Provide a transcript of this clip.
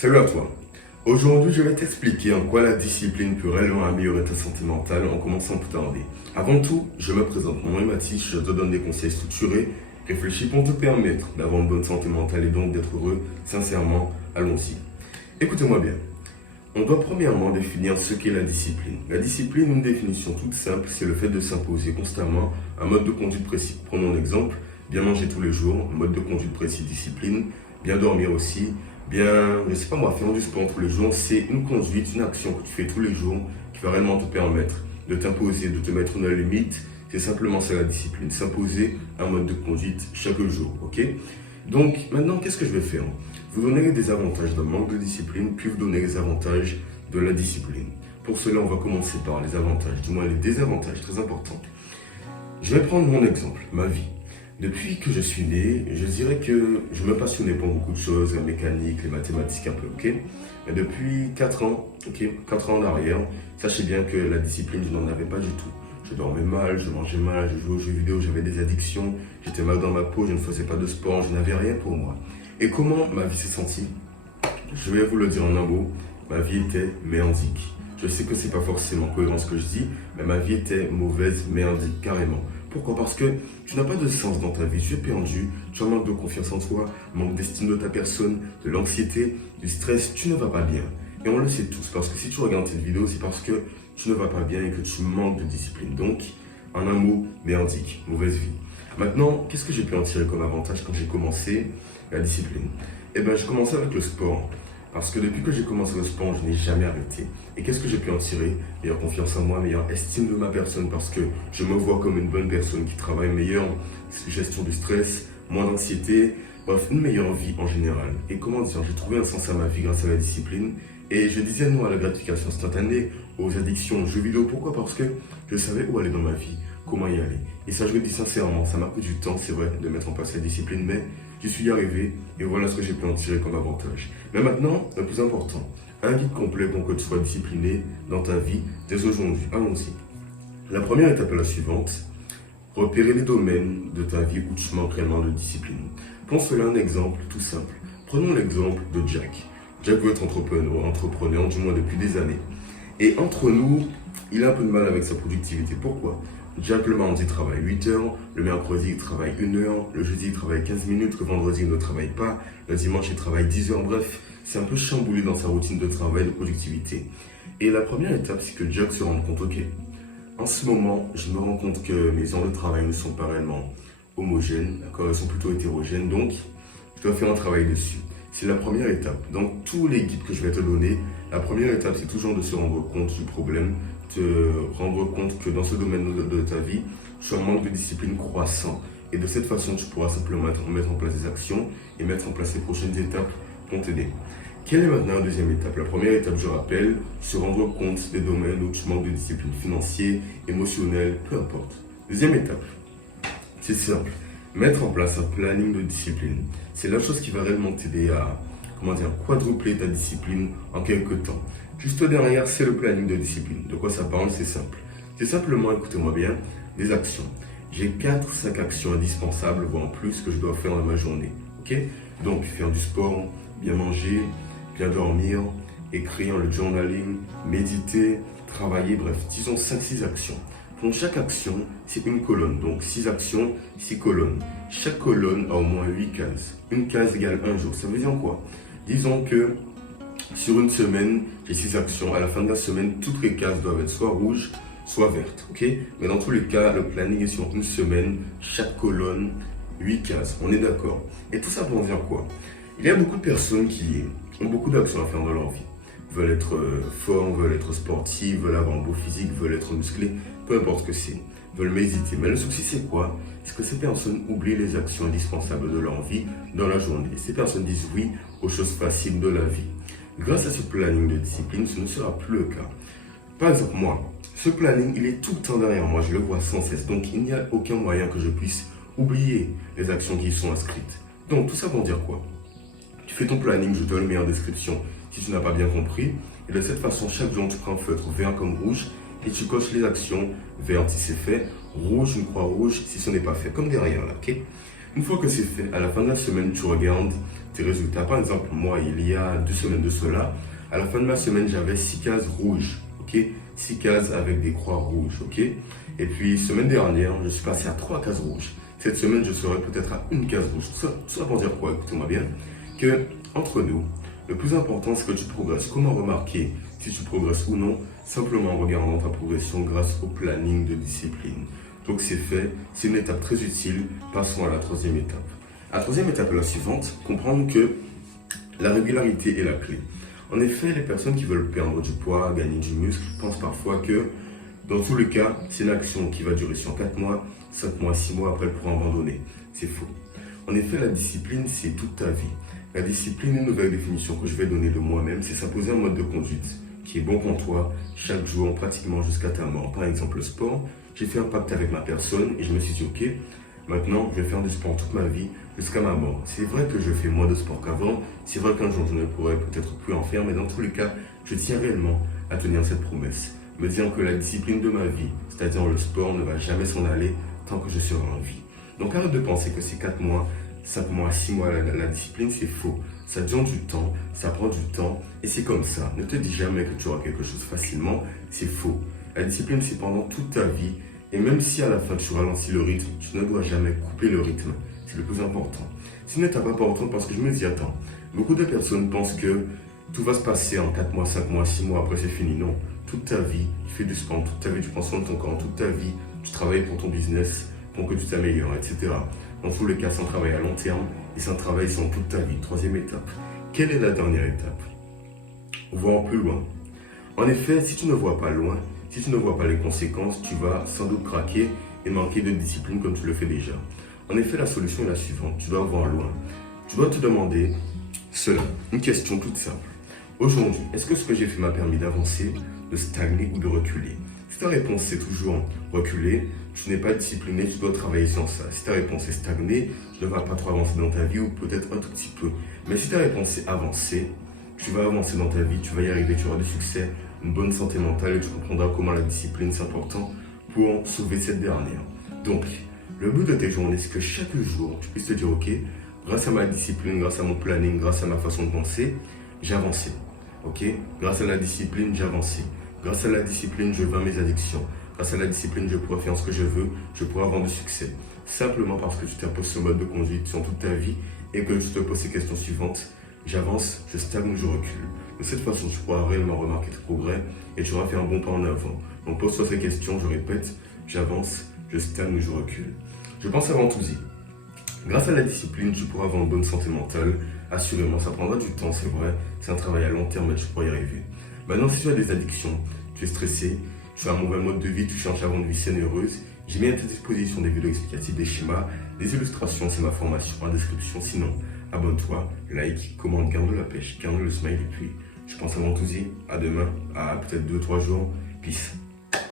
Salut à toi. Aujourd'hui, je vais t'expliquer en quoi la discipline peut réellement améliorer ta santé mentale en commençant par tarder. Avant tout, je me présente. Mon nom est Mathis, je te donne des conseils structurés, réfléchis pour te permettre d'avoir une bonne santé mentale et donc d'être heureux. Sincèrement, allons-y. Écoutez-moi bien. On doit premièrement définir ce qu'est la discipline. La discipline, une définition toute simple, c'est le fait de s'imposer constamment un mode de conduite précis. Prenons l'exemple, bien manger tous les jours, un mode de conduite précis, discipline, bien dormir aussi, bien, je sais pas moi, faire du sport tous les jours, c'est une conduite, une action que tu fais tous les jours qui va réellement te permettre de t'imposer, de te mettre une limite. C'est simplement ça la discipline, s'imposer un mode de conduite chaque jour, ok? Donc maintenant, qu'est-ce que je vais faire? Vous donner des avantages d'un manque de discipline, puis vous donner les avantages de la discipline. Pour cela, on va commencer par les avantages, du moins les désavantages, très importants. Je vais prendre mon exemple, ma vie. Depuis que je suis né, je dirais que je me passionnais pour beaucoup de choses, la mécanique, les mathématiques un peu, ok? Mais depuis 4 ans, ok, 4 ans en arrière, sachez bien que la discipline, je n'en avais pas du tout. Je dormais mal, je mangeais mal, je jouais aux jeux vidéo, j'avais des addictions, j'étais mal dans ma peau, je ne faisais pas de sport, je n'avais rien pour moi. Et comment ma vie s'est sentie? Je vais vous le dire en un mot, ma vie était merdique. Je sais que c'est pas forcément cohérent ce que je dis, mais ma vie était mauvaise, merdique, carrément. Pourquoi? Parce que tu n'as pas de sens dans ta vie, tu es perdu, tu as un manque de confiance en toi, manque d'estime de ta personne, de l'anxiété, du stress, tu ne vas pas bien. Et on le sait tous, parce que si tu regardes cette vidéo, c'est parce que tu ne vas pas bien et que tu manques de discipline. Donc, en un mot, merdique, mauvaise vie. Maintenant, qu'est-ce que j'ai pu en tirer comme avantage quand j'ai commencé la discipline? Eh bien, j'ai commencé avec le sport. Parce que depuis que j'ai commencé le sport, je n'ai jamais arrêté. Et qu'est-ce que j'ai pu en tirer? Meilleure confiance en moi, meilleure estime de ma personne, parce que je me vois comme une bonne personne qui travaille, meilleure gestion du stress, moins d'anxiété, bref, une meilleure vie en général. Et comment dire, j'ai trouvé un sens à ma vie grâce à la discipline. Et je disais non à la gratification instantanée, aux addictions, aux jeux vidéo. Pourquoi? Parce que je savais où aller dans ma vie, comment y aller. Et ça, je le dis sincèrement, ça m'a pris du temps, c'est vrai, de mettre en place la discipline, mais j'y suis arrivé et voilà ce que j'ai pu en tirer comme avantage. Mais maintenant, le plus important, un guide complet pour que tu sois discipliné dans ta vie dès aujourd'hui. Allons-y. La première étape est la suivante. Repérer les domaines de ta vie où tu manques réellement de discipline. Prends cela un exemple tout simple. Prenons l'exemple de Jack. Jack veut être entrepreneur, du moins depuis des années. Et entre nous, il a un peu de mal avec sa productivité. Pourquoi? Jack le mardi travaille 8 heures, le mercredi il travaille 1 heure, le jeudi il travaille 15 minutes, le vendredi il ne travaille pas, le dimanche il travaille 10 heures, bref, c'est un peu chamboulé dans sa routine de travail, de productivité. Et la première étape, c'est que Jack se rende compte, ok, en ce moment, je me rends compte que mes heures de travail ne sont pas réellement homogènes, d'accord, elles sont plutôt hétérogènes, donc je dois faire un travail dessus. C'est la première étape. Dans tous les guides que je vais te donner, la première étape, c'est toujours de se rendre compte du problème, te rendre compte que dans ce domaine de ta vie, tu as un manque de discipline croissant. Et de cette façon, tu pourras simplement mettre en place des actions et mettre en place les prochaines étapes pour t'aider. Quelle est maintenant la deuxième étape? La première étape, je rappelle, se rendre compte des domaines où tu manques de discipline financière, émotionnelle, peu importe. Deuxième étape, c'est simple. Mettre en place un planning de discipline. C'est la chose qui va réellement t'aider à, quadrupler ta discipline en quelques temps. Juste derrière, c'est le planning de discipline. De quoi ça parle? C'est simple. C'est simplement, écoutez-moi bien, des actions. J'ai 4-5 actions indispensables, voire plus, que je dois faire dans ma journée. Ok? Donc, faire du sport, bien manger, bien dormir, écrire le journaling, méditer, travailler, bref, disons 5-6 actions. Pour chaque action, c'est une colonne. Donc 6 actions, 6 colonnes. Chaque colonne a au moins 8 cases. Une case égale un jour. Ça veut dire quoi? Disons que sur une semaine, j'ai 6 actions. À la fin de la semaine, toutes les cases doivent être soit rouges, soit vertes. Ok? Mais dans tous les cas, le planning est sur une semaine. Chaque colonne, 8 cases. On est d'accord. Et tout ça pour dire quoi? Il y a beaucoup de personnes qui ont beaucoup d'actions à faire dans leur vie. Veulent être forts, veulent être sportifs, veulent avoir un beau physique, veulent être musclés, peu importe ce que c'est, veulent méditer. Mais le souci c'est quoi? C'est que ces personnes oublient les actions indispensables de leur vie dans la journée. Ces personnes disent oui aux choses faciles de la vie. Grâce à ce planning de discipline, ce ne sera plus le cas. Par exemple, moi, ce planning, il est tout le temps derrière moi, je le vois sans cesse. Donc il n'y a aucun moyen que je puisse oublier les actions qui y sont inscrites. Donc tout ça pour dire quoi? Tu fais ton planning, je te donne une meilleure description si tu n'as pas bien compris. Et de cette façon, chaque jour, tu prends un feutre vert comme rouge et tu coches les actions vertes si c'est fait, rouge, une croix rouge si ce n'est pas fait, comme derrière là, ok? Une fois que c'est fait, à la fin de la semaine, tu regardes tes résultats. Par exemple, moi, il y a 2 semaines de cela, à la fin de ma semaine, j'avais 6 cases rouges, ok? 6 cases avec des croix rouges, ok? Et puis, semaine dernière, je suis passé à 3 cases rouges. Cette semaine, je serai peut-être à une case rouge. Tout ça pour dire quoi? Écoutez-moi bien. Que, entre nous, le plus important, c'est que tu progresses. Comment remarquer si tu progresses ou non? Simplement en regardant ta progression grâce au planning de discipline. Donc c'est fait, c'est une étape très utile. Passons à la troisième étape. La troisième étape est la suivante, comprendre que la régularité est la clé. En effet, les personnes qui veulent perdre du poids, gagner du muscle, pensent parfois que, dans tous les cas, c'est une action qui va durer sur 4 mois, 5 mois, 6 mois, après elle pourra abandonner. C'est faux. En effet, la discipline, c'est toute ta vie. La discipline, une nouvelle définition que je vais donner de moi-même, c'est s'imposer un mode de conduite qui est bon pour toi chaque jour, pratiquement jusqu'à ta mort. Par exemple, le sport, j'ai fait un pacte avec ma personne et je me suis dit, ok, maintenant je vais faire du sport toute ma vie jusqu'à ma mort. C'est vrai que je fais moins de sport qu'avant, c'est vrai qu'un jour je ne pourrais peut-être plus en faire, mais dans tous les cas, je tiens réellement à tenir cette promesse. Me disant que la discipline de ma vie, c'est-à-dire le sport, ne va jamais s'en aller tant que je serai en vie. Donc arrête de penser que c'est 4 mois, 5 mois, 6 mois, la discipline, c'est faux. Ça dure du temps, ça prend du temps, et c'est comme ça. Ne te dis jamais que tu auras quelque chose facilement, c'est faux. La discipline, c'est pendant toute ta vie, et même si à la fin tu ralentis le rythme, tu ne dois jamais couper le rythme. C'est le plus important. C'est une étape importante parce que je me dis, attends, beaucoup de personnes pensent que tout va se passer en 4 mois, 5 mois, 6 mois, après c'est fini. Non, toute ta vie, tu fais du sport, toute ta vie, tu prends soin de ton corps, toute ta vie, tu travailles pour ton business, pour que tu t'améliores, etc. Dans tous les cas, c'est un travail à long terme et c'est un travail sur toute ta vie. Troisième étape. Quelle est la dernière étape? Voir plus loin. En effet, si tu ne vois pas loin, si tu ne vois pas les conséquences, tu vas sans doute craquer et manquer de discipline comme tu le fais déjà. En effet, la solution est la suivante. Tu dois voir loin. Tu dois te demander cela. Une question toute simple. Aujourd'hui, est-ce que ce que j'ai fait m'a permis d'avancer, de stagner ou de reculer? Si ta réponse c'est toujours reculer, tu n'es pas discipliné, tu dois travailler sur ça. Si ta réponse est stagner, tu ne vas pas trop avancer dans ta vie ou peut-être un tout petit peu. Mais si ta réponse est avancer, tu vas avancer dans ta vie, tu vas y arriver, tu auras du succès, une bonne santé mentale et tu comprendras comment la discipline c'est important pour sauver cette dernière. Donc, le but de tes journées, c'est que chaque jour, tu puisses te dire, ok, grâce à ma discipline, grâce à mon planning, grâce à ma façon de penser, j'ai avancé. Ok, grâce à la discipline, j'ai avancé. Grâce à la discipline, je vaincre mes addictions. Grâce à la discipline, je pourrai faire ce que je veux, je pourrai avoir du succès. Simplement parce que tu t'imposes ce mode de conduite sur toute ta vie et que tu te poses ces questions suivantes. J'avance, je stagne ou je recule. De cette façon, tu pourras réellement remarquer tes progrès et tu auras fait un bon pas en avant. Donc pose-toi ces questions, je répète, j'avance, je stagne ou je recule. Je pense avant tout y. Grâce à la discipline, tu pourras avoir une bonne santé mentale. Assurément, ça prendra du temps, c'est vrai. C'est un travail à long terme, mais tu pourras y arriver. Maintenant, si tu as des addictions, tu es stressé, tu as un mauvais mode de vie, tu cherches à avoir une vie saine et heureuse, j'ai mis à ta disposition des vidéos explicatives, des schémas, des illustrations, c'est ma formation en description. Sinon, abonne-toi, like, commente, garde la pêche, garde le smile et puis je pense avant tout y. À demain, à peut-être 2-3 jours. Peace.